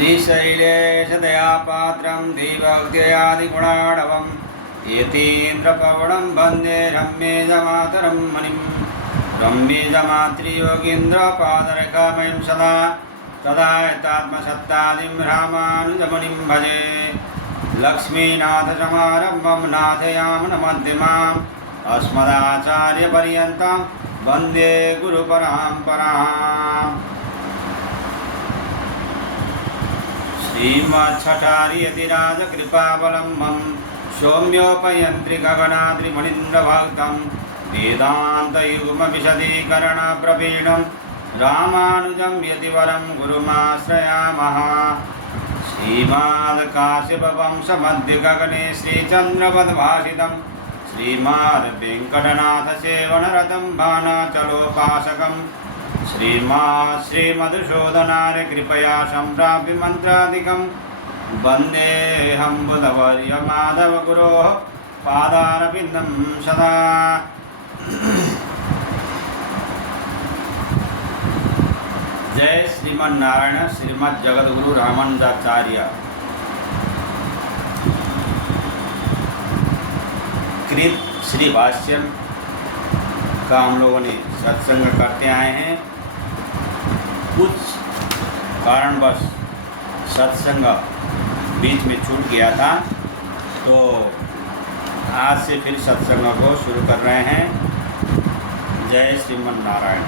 श्रीशैलेशदयापात्रं देवव्ययादिगुणाढवं यतीन्द्रपवनं वन्दे रम्येजमातरं मणिं रम्येजमातृयोगीन्द्रपादरेखामयं सदा तदा यतात्मसत्तादिं रामानुजमुनिं भजे लक्ष्मीनाथसमारम्भं नाथयामुनमध्यमाम् अस्मदाचार्यपर्यन्तं वन्दे गुरुपरम्पराम्। श्रीमच्छटार्यतिराजकृपावलम्बं सौम्योपयन्त्रिगगनाद्रिमणीन्द्रभक्तं वेदान्तयुग्मविशदीकरणप्रवीणं रामानुजं यतिवरं गुरुमाश्रयामः। श्रीमद्काश्यपवंशमध्यगगने श्रीचन्द्रपद्भाषितं श्रीमद्वेङ्कटनाथसेवनरतं भानाचलोपासकं श्रीमधुसूदनार्य कृपया सम्प्राप्य मन्त्रादिकं वन्देऽहं बुधवर्यमाधवगुरोः पादारविन्दं सदा। जय श्रीमन्नारायण श्रीमद् जगद्गुरु रामानुजाचार्य कृत श्री भाष्यम का हम लोगों ने सत्संग करते आए हैं। कुछ कारणवश सत्संग बीच में छूट गया था, तो आज से फिर सत्संग को शुरू कर रहे हैं। जय श्रीमन्नारायण।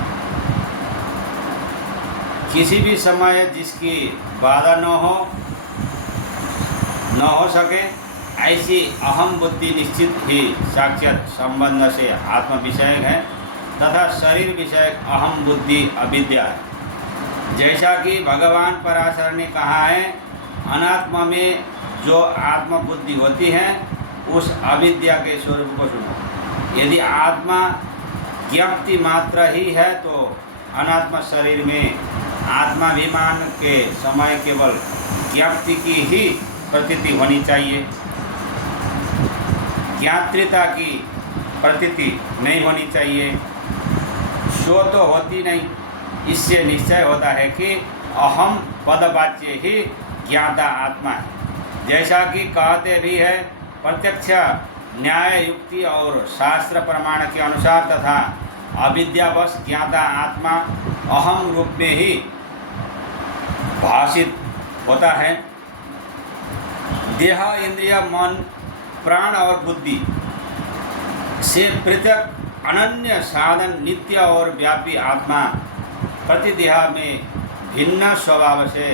किसी भी समय जिसकी बाधा न हो सके, ऐसी अहम बुद्धि निश्चित ही साक्षात संबंध से आत्म विषयक है तथा शरीर विषयक अहम बुद्धि अविद्या है। जैसा कि भगवान पराशर ने कहा है, अनात्मा में जो आत्म बुद्धि होती है उस अविद्या के स्वरूप को सुनो। यदि आत्मा ज्ञप्ति मात्र ही है तो अनात्मा शरीर में आत्माभिमान के समय केवल ज्ञप्ति की ही प्रतीति होनी चाहिए, ज्ञात्रिता की प्रतीति नहीं होनी चाहिए। सो तो होती नहीं। इससे निश्चय होता है कि अहम पदवाच्य ही ज्ञाता आत्मा है। जैसा कि कहते भी है, प्रत्यक्ष न्याय युक्ति और शास्त्र प्रमाण के अनुसार तथा अविद्यावश ज्ञाता आत्मा अहम रूप में ही भाषित होता है। देह, इंद्रिय, मन, प्राण और बुद्धि से पृथक अनन्य साधन नित्य और व्यापी आत्मा प्रतिदेह में भिन्न स्वभाव से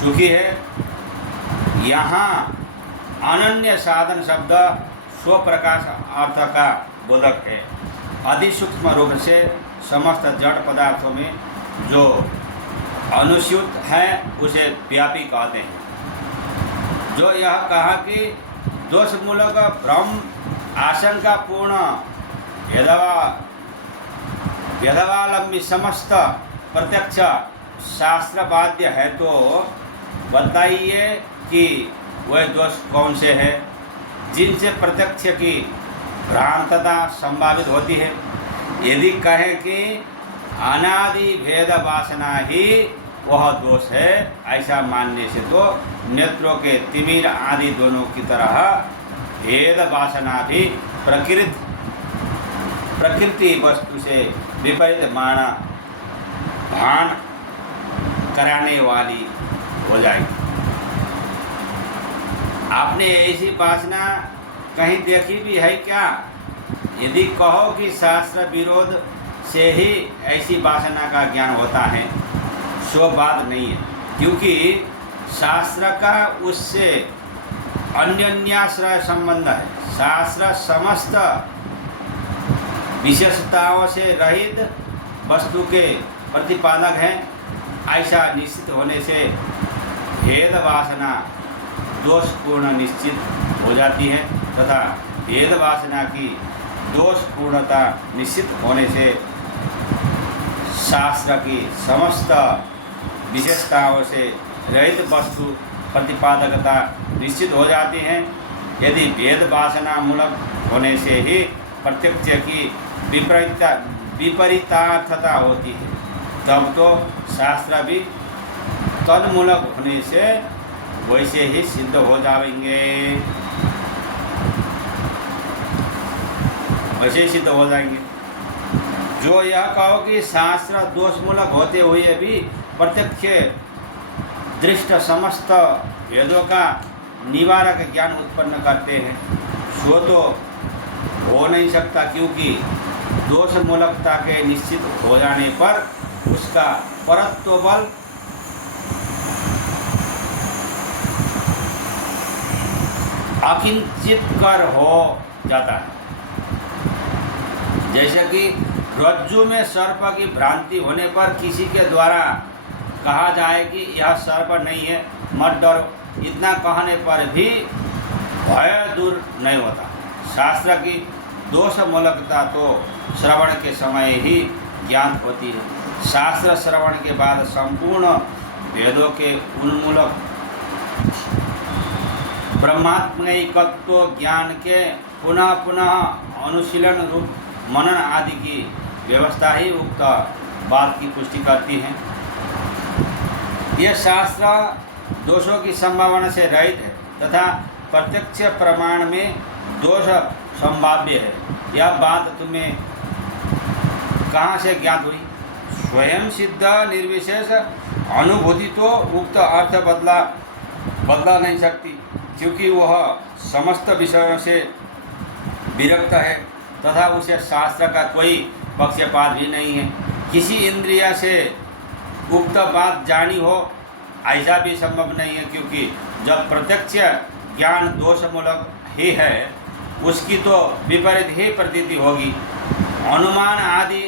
सुखी है। यहाँ अनन्य साधन शब्द स्वप्रकाश अर्थ का बोधक है। अति सूक्ष्म रूप से समस्त जड़ पदार्थों में जो अनुस्यूत है उसे व्यापी कहते हैं। जो यह कहा कि दोषमूलक भ्रम आशंकापूर्ण भेदवालंबी समस्त प्रत्यक्ष शास्त्र बाध्य है, तो बताइए कि वह दोष कौन से है जिनसे प्रत्यक्ष की भ्रांतता संभावित होती है। यदि कहें कि अनादि भेद वासना ही वह दोष है, ऐसा मानने से तो नेत्रों के तिमिर आदि दोनों की तरह भेद वासना भी प्रकृति वस्तु से विपरीत भान कराने वाली हो जाएगी। आपने ऐसी वासना कहीं देखी भी है क्या? यदि कहो कि शास्त्र विरोध से ही ऐसी वासना का ज्ञान होता है, सो बात नहीं है, क्योंकि शास्त्र का उससे अन्योन्याश्रय संबंध है। शास्त्र समस्त विशेषताओं से रहित वस्तु के प्रतिपादक है। ऐसा निश्चित होने से भेद वासना दोषपूर्ण निश्चित हो जाती है तथा भेद वासना की दोषपूर्णता निश्चित होने से शास्त्र की समस्त विशेषताओं से रहित वस्तु प्रतिपादकता निश्चित हो जाती है। यदि भेद वासना मूलक होने से ही प्रत्यक्ष की विपरीतार्थता होती है, तब तो शास्त्र भी तन्मूलक होने से वैसे ही सिद्ध हो जाएंगे, वैसे ही सिद्ध हो जाएंगे। जो यह कहो कि शास्त्र दोषमूलक होते हुए भी प्रत्यक्ष दृष्ट समस्त वेदों का निवारक ज्ञान उत्पन्न करते हैं, सो तो हो नहीं सकता, क्योंकि दोष मूलकता के निश्चित हो जाने पर उसका परत्व बल अकिंचित कर हो जाता है। जैसे कि रज्जु में सर्प की भ्रांति होने पर किसी के द्वारा कहा जाए कि यह सर्प नहीं है, मत डरो, इतना कहने पर भी भय दूर नहीं होता। शास्त्र की दोष मूलकता तो श्रवण के समय ही ज्ञान होती है। शास्त्र श्रवण के बाद संपूर्ण वेदों के उन्मूलक ब्रह्मात्मैकत्व ज्ञान के पुनः पुनः अनुशीलन रूप मनन आदि की व्यवस्था ही उक्त बात की पुष्टि करती है। यह शास्त्र दोषों की संभावना से रहित है तथा प्रत्यक्ष प्रमाण में दोष संभाव्य है। यह बात तुम्हें कहाँ से ज्ञात हुई? स्वयं सिद्ध निर्विशेष अनुभूति तो उक्त अर्थ बदला नहीं सकती, क्योंकि वह समस्त विषयों से विरक्त है तथा उसे शास्त्र का कोई पक्षपात भी नहीं है। किसी इंद्रिय से उक्त बात जानी हो ऐसा भी संभव नहीं है, क्योंकि जब प्रत्यक्ष ज्ञान दोषमूलक ही है उसकी तो विपरीत ही प्रतीति होगी। अनुमान आदि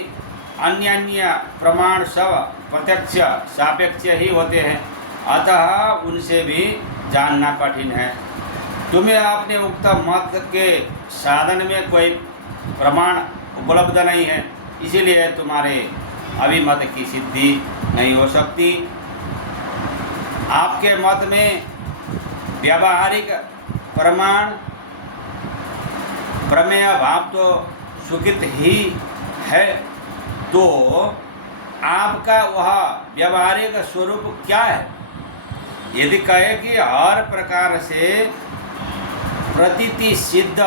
अन्य अन्य प्रमाण सब प्रत्यक्ष सापेक्ष ही होते हैं, अतः उनसे भी जानना कठिन है। तुम्हें अपने उक्त मत के साधन में कोई प्रमाण उपलब्ध नहीं है, इसीलिए तुम्हारे अभिमत की सिद्धि नहीं हो सकती। आपके मत में व्यावहारिक प्रमाण प्रमेय भाव तो स्वीकृत ही है, तो आपका वह व्यावहारिक स्वरूप क्या है? यदि कहे कि हर प्रकार से प्रतीति सिद्ध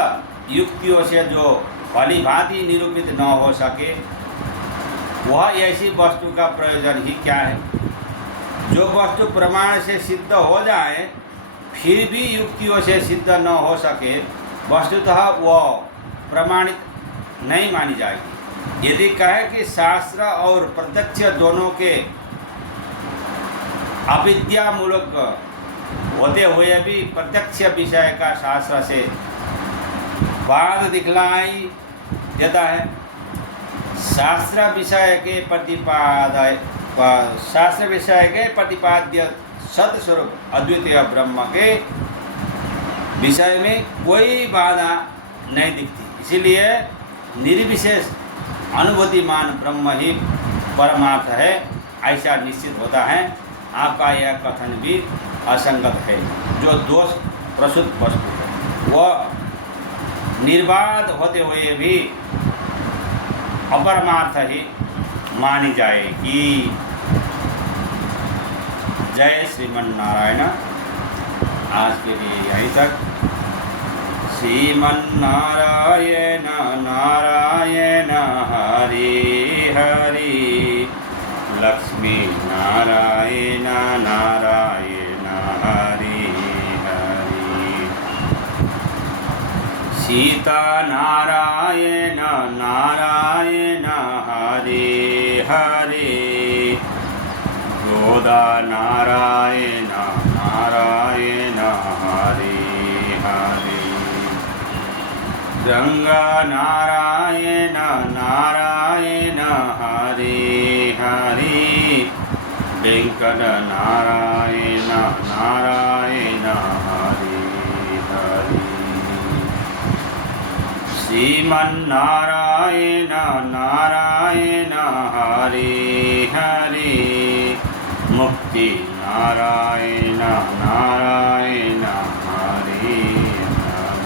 युक्तियों से जो भली भांति निरूपित न हो सके, वह ऐसी वस्तु का प्रयोजन ही क्या है? जो वस्तु प्रमाण से सिद्ध हो जाए फिर भी युक्तियों से सिद्ध न हो सके, वस्तुतः वह प्रमाणित नहीं मानी जाएगी। यदि कहे कि शास्त्र और प्रत्यक्ष दोनों के अविद्यामूलक होते हुए भी प्रत्यक्ष विषय का शास्त्र से बाद दिखलाई देता है, शास्त्र विषय के प्रतिपाद्य सत्स्वरूप अद्वितीय ब्रह्म के विषय में कोई बाधा नहीं दिखती। इसीलिए निर्विशेष अनुभूतिमान ब्रह्म ही परमार्थ है, ऐसा निश्चित होता है। आपका यह कथन भी असंगत है। जो दोष प्रसूत वस्तु है वह निर्बाध होते हुए भी अपरमार्थ ही मानी जाएगी। जय श्रीमन्नारायण। आज के लिए यहीं तक। श्रीमन्नारायण नारायण हरि हरि, लक्ष्मी नारायण नारायण हरि हरि, सीता नारायण नारायण हरि हरि, गोदा नारायण नारायण हरि हरि, गंगा नारायण नारायण हरि हरि, वेंकट नारायण नारायण हरि हरि, श्रीमन्नारायण नारायण हरि हरि, मुक्ति नारायण नारायण हरि हरि,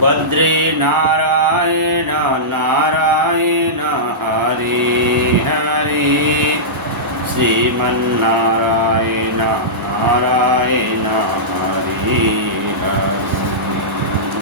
बद्री नारायण नारायण हरि हरि, श्री श्रीमन्नारायण।